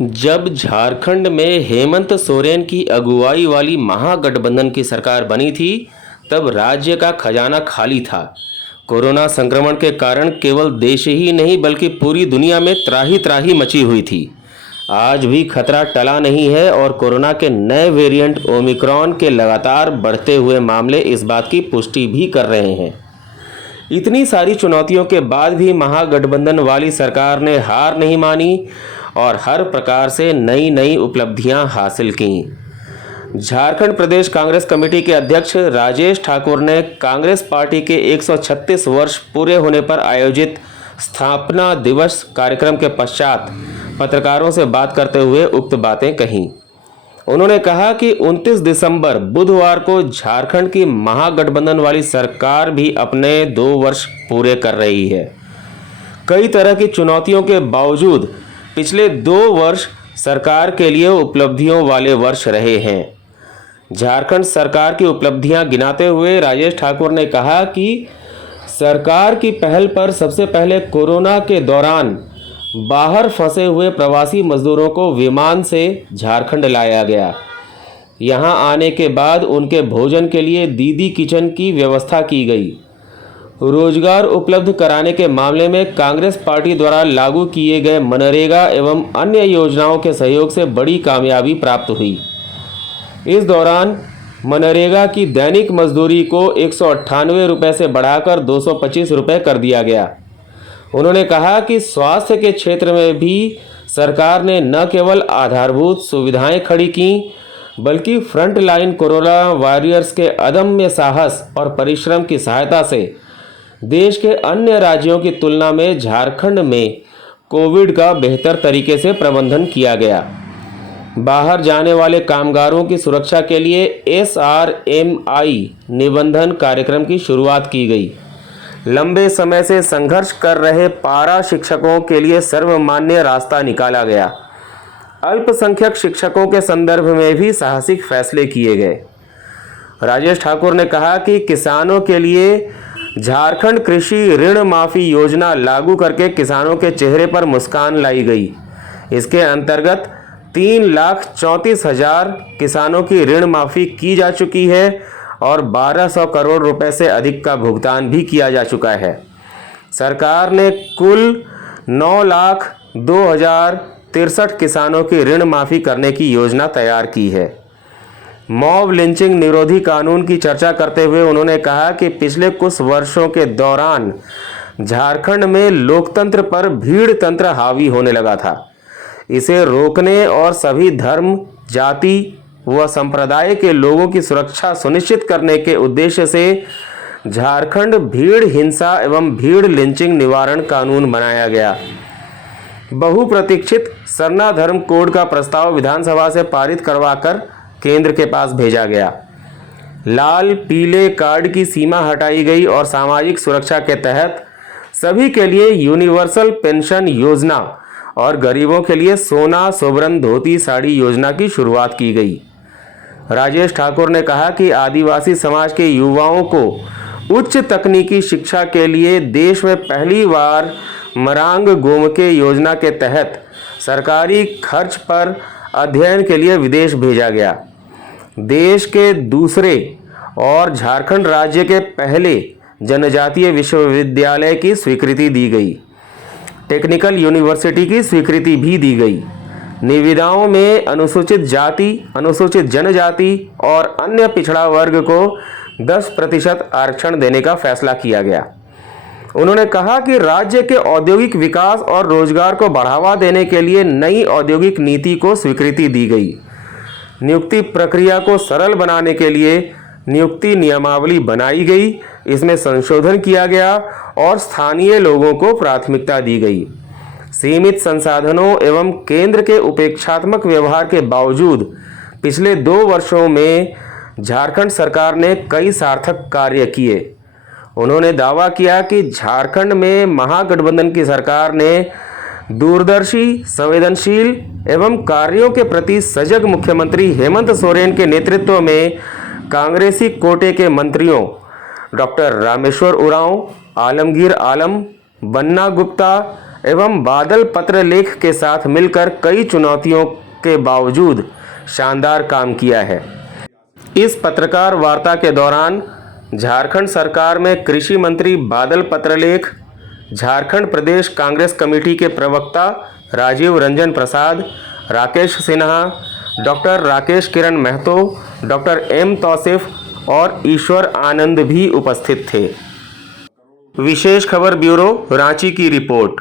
जब झारखंड में हेमंत सोरेन की अगुवाई वाली महागठबंधन की सरकार बनी थी, तब राज्य का खजाना खाली था। कोरोना संक्रमण के कारण केवल देश ही नहीं बल्कि पूरी दुनिया में त्राही त्राही मची हुई थी। आज भी खतरा टला नहीं है और कोरोना के नए वेरिएंट ओमिक्रॉन के लगातार बढ़ते हुए मामले इस बात की पुष्टि भी कर रहे हैं। इतनी सारी चुनौतियों के बाद भी महागठबंधन वाली सरकार ने हार नहीं मानी और हर प्रकार से नई नई उपलब्धियां हासिल की। झारखंड प्रदेश कांग्रेस कमेटी के अध्यक्ष राजेश ठाकुर ने कांग्रेस पार्टी के 136 वर्ष पूरे होने पर आयोजित स्थापना दिवस कार्यक्रम के पश्चात पत्रकारों से बात करते हुए उक्त बातें कहीं। उन्होंने कहा कि 29 दिसंबर बुधवार को झारखंड की महागठबंधन वाली सरकार भी अपने 2 वर्ष पूरे कर रही है। कई तरह की चुनौतियों के बावजूद पिछले 2 वर्ष सरकार के लिए उपलब्धियों वाले वर्ष रहे हैं। झारखंड सरकार की उपलब्धियां गिनाते हुए राजेश ठाकुर ने कहा कि सरकार की पहल पर सबसे पहले कोरोना के दौरान बाहर फंसे हुए प्रवासी मजदूरों को विमान से झारखंड लाया गया। यहां आने के बाद उनके भोजन के लिए दीदी किचन की व्यवस्था की गई। रोजगार उपलब्ध कराने के मामले में कांग्रेस पार्टी द्वारा लागू किए गए मनरेगा एवं अन्य योजनाओं के सहयोग से बड़ी कामयाबी प्राप्त हुई। इस दौरान मनरेगा की दैनिक मजदूरी को 198 रुपये से बढ़ाकर 225 रुपये कर दिया गया। उन्होंने कहा कि स्वास्थ्य के क्षेत्र में भी सरकार ने न केवल आधारभूत सुविधाएं खड़ी की बल्कि फ्रंट लाइन कोरोना वॉरियर्स के अदम्य साहस और परिश्रम की सहायता से देश के अन्य राज्यों की तुलना में झारखंड में कोविड का बेहतर तरीके से प्रबंधन किया गया। बाहर जाने वाले कामगारों की सुरक्षा के लिए SRMI निबंधन कार्यक्रम की शुरुआत की गई। लंबे समय से संघर्ष कर रहे पारा शिक्षकों के लिए सर्वमान्य रास्ता निकाला गया। अल्पसंख्यक शिक्षकों के संदर्भ में भी साहसिक फैसले किए गए। राजेश ठाकुर ने कहा कि किसानों के लिए झारखंड कृषि ऋण माफी योजना लागू करके किसानों के चेहरे पर मुस्कान लाई गई। इसके अंतर्गत 3,34,000 किसानों की ऋण माफी की जा चुकी है और 1,200 करोड़ रुपए से अधिक का भुगतान भी किया जा चुका है। सरकार ने कुल 9,02,063 किसानों की ऋण माफी करने की योजना तैयार की है। मॉब लिंचिंग निरोधी कानून की चर्चा करते हुए उन्होंने कहा कि पिछले कुछ वर्षों के दौरान झारखंड में लोकतंत्र पर भीड़ तंत्र हावी होने लगा था। इसे रोकने और सभी धर्म, जाति व संप्रदाय के लोगों की सुरक्षा सुनिश्चित करने के उद्देश्य से झारखंड भीड़ हिंसा एवं भीड़ लिंचिंग निवारण कानून बनाया गया। बहुप्रतीक्षित सरना धर्म कोड का प्रस्ताव विधानसभा से पारित करवाकर केंद्र के पास भेजा गया। लाल पीले कार्ड की सीमा हटाई गई और सामाजिक सुरक्षा के तहत सभी के लिए यूनिवर्सल पेंशन योजना और गरीबों के लिए सोना सोबरन धोती साड़ी योजना की शुरुआत की गई। राजेश ठाकुर ने कहा कि आदिवासी समाज के युवाओं को उच्च तकनीकी शिक्षा के लिए देश में पहली बार मरांग गोमके योजना के तहत सरकारी खर्च पर अध्ययन के लिए विदेश भेजा गया। देश के दूसरे और झारखंड राज्य के पहले जनजातीय विश्वविद्यालय की स्वीकृति दी गई। टेक्निकल यूनिवर्सिटी की स्वीकृति भी दी गई। निविदाओं में अनुसूचित जाति, अनुसूचित जनजाति और अन्य पिछड़ा वर्ग को 10% आरक्षण देने का फैसला किया गया। उन्होंने कहा कि राज्य के औद्योगिक विकास और रोजगार को बढ़ावा देने के लिए नई औद्योगिक नीति को स्वीकृति दी गई। नियुक्ति प्रक्रिया को सरल बनाने के लिए नियुक्ति नियमावली बनाई गई। इसमें संशोधन किया गया और स्थानीय लोगों को प्राथमिकता दी गई। सीमित संसाधनों एवं केंद्र के उपेक्षात्मक व्यवहार के बावजूद पिछले 2 वर्षों में झारखंड सरकार ने कई सार्थक कार्य किए। उन्होंने दावा किया कि झारखंड में महागठबंधन की सरकार ने दूरदर्शी, संवेदनशील एवं कार्यों के प्रति सजग मुख्यमंत्री हेमंत सोरेन के नेतृत्व में कांग्रेसी कोटे के मंत्रियों डॉक्टर रामेश्वर उरांव, आलमगीर आलम, बन्ना गुप्ता एवं बादल पत्रलेख के साथ मिलकर कई चुनौतियों के बावजूद शानदार काम किया है। इस पत्रकार वार्ता के दौरान झारखंड सरकार में कृषि मंत्री बादल पत्रलेख, झारखंड प्रदेश कांग्रेस कमेटी के प्रवक्ता राजीव रंजन प्रसाद, राकेश सिन्हा, डॉक्टर राकेश किरण महतो, डॉक्टर एम तौसिफ और ईश्वर आनंद भी उपस्थित थे। विशेष खबर ब्यूरो, रांची की रिपोर्ट।